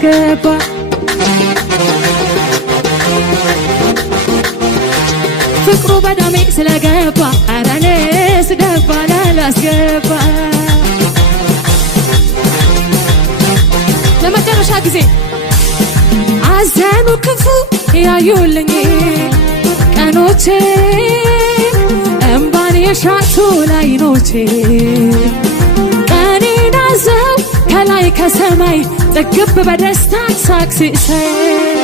ላስገባ ፍቅሩ በደሜ ስለገባ ኧረ እኔስ ገባ ላስገባ ለመጨረሻ ጊዜ አዘኑ ክፉ ያዩልኝ ቀኖቼ እምባን የሻቱ ላይኖቼ ቀኔን አዘው ከላይ ከሰማይ ጥግብ በደስታ ሳቅ ሲሳይ